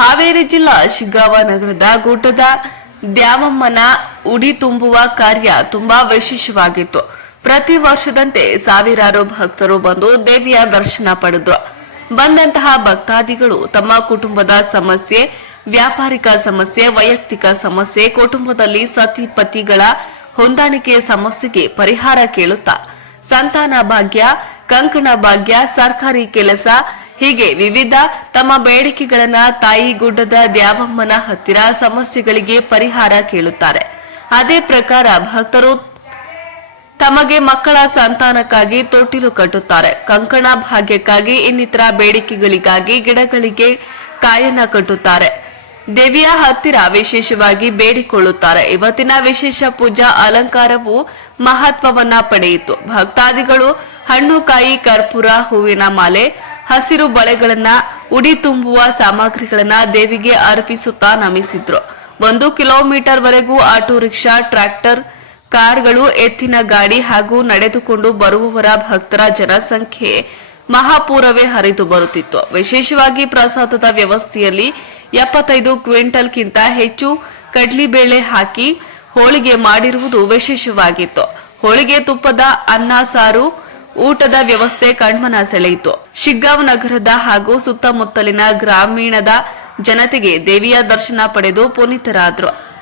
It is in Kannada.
ಹಾವೇರಿ ಜಿಲ್ಲಾ ಶಿಗ್ಗಾವ ನಗರದ ಗೂಟದ ದ್ಯಾಮಮ್ಮನ ಉಡಿ ತುಂಬುವ ಕಾರ್ಯ ತುಂಬಾ ವಿಶೇಷವಾಗಿತ್ತು. ಪ್ರತಿ ವರ್ಷದಂತೆ ಸಾವಿರಾರು ಭಕ್ತರು ಬಂದು ದೇವಿಯ ದರ್ಶನ ಪಡೆದ್ರು. ಬಂದಂತಹ ಭಕ್ತಾದಿಗಳು ತಮ್ಮ ಕುಟುಂಬದ ಸಮಸ್ಯೆ, ವ್ಯಾಪಾರಿಕ ಸಮಸ್ಯೆ, ವೈಯಕ್ತಿಕ ಸಮಸ್ಯೆ, ಕುಟುಂಬದಲ್ಲಿ ಸತಿ ಪತಿಗಳ ಹೊಂದಾಣಿಕೆ ಸಮಸ್ಯೆಗೆ ಪರಿಹಾರ ಕೇಳುತ್ತಾ, ಸಂತಾನ ಭಾಗ್ಯ, ಕಂಕಣ ಭಾಗ್ಯ, ಸರ್ಕಾರಿ ಕೆಲಸ ಹೀಗೆ ವಿವಿಧ ತಮ್ಮ ಬೇಡಿಕೆಗಳನ್ನ ತಾಯಿ ಗುಡ್ಡದ ದ್ಯಾವಮ್ಮನ ಹತ್ತಿರ ಸಮಸ್ಯೆಗಳಿಗೆ ಪರಿಹಾರ ಕೇಳುತ್ತಾರೆ. ಅದೇ ಪ್ರಕಾರ ಭಕ್ತರು ತಮಗೆ ಮಕ್ಕಳ ಸಂತಾನಕ್ಕಾಗಿ ತೊಟ್ಟಿಲು ಕಟ್ಟುತ್ತಾರೆ. ಕಂಕಣ ಭಾಗ್ಯಕ್ಕಾಗಿ ಇನ್ನಿತರ ಬೇಡಿಕೆಗಳಿಗಾಗಿ ಗಿಡಗಳಿಗೆ ಕಾಯನ ಕಟ್ಟುತ್ತಾರೆ. ದೇವಿಯ ಹತ್ತಿರ ವಿಶೇಷವಾಗಿ ಬೇಡಿಕೊಳ್ಳುತ್ತಾರೆ. ಇವತ್ತಿನ ವಿಶೇಷ ಪೂಜಾ ಅಲಂಕಾರವು ಮಹತ್ವವನ್ನ ಪಡೆಯಿತು. ಭಕ್ತಾದಿಗಳು ಹಣ್ಣು ಕಾಯಿ, ಕರ್ಪೂರ, ಹೂವಿನ ಮಾಲೆ ಹಸಿರು ಬಳೆಗಳನ್ನ ಉಡಿ ತುಂಬುವ ಸಾಮಗ್ರಿಗಳನ್ನ ದೇವಿಗೆ ಅರ್ಪಿಸುತ್ತಾ ನಮಿಸಿದ್ರು. ಒಂದು ಕಿಲೋಮೀಟರ್ ವರೆಗೂ ಆಟೋ ರಿಕ್ಷಾ, ಟ್ರ್ಯಾಕ್ಟರ್, ಕಾರ್ಗಳು ಎತ್ತಿನ ಗಾಡಿ ಹಾಗೂ ನಡೆದುಕೊಂಡು ಬರುವವರ ಭಕ್ತರ ಜನಸಂಖ್ಯೆ ಮಹಾಪೂರವೇ ಹರಿದು ಬರುತ್ತಿತ್ತು. ವಿಶೇಷವಾಗಿ ಪ್ರಸಾದದ ವ್ಯವಸ್ಥೆಯಲ್ಲಿ ಎಪ್ಪತ್ತೈದು ಕ್ವಿಂಟಲ್ಗಿಂತ ಹೆಚ್ಚು ಕಡ್ಲಿಬೇಳೆ ಹಾಕಿ ಹೋಳಿಗೆ ಮಾಡಿರುವುದು ವಿಶೇಷವಾಗಿತ್ತು. ಹೋಳಿಗೆ ತುಪ್ಪದ ಅನ್ನ, ಸಾರು ಊಟದ ವ್ಯವಸ್ಥೆ ಕಣ್ಮನ ಸೆಳೆಯಿತು. ಶಿಗ್ಗಾಂವ್ ನಗರದ ಹಾಗೂ ಸುತ್ತಮುತ್ತಲಿನ ಗ್ರಾಮೀಣದ ಜನತೆಗೆ ದೇವಿಯ ದರ್ಶನ ಪಡೆದು ಪುನೀತರಾದ್ರು.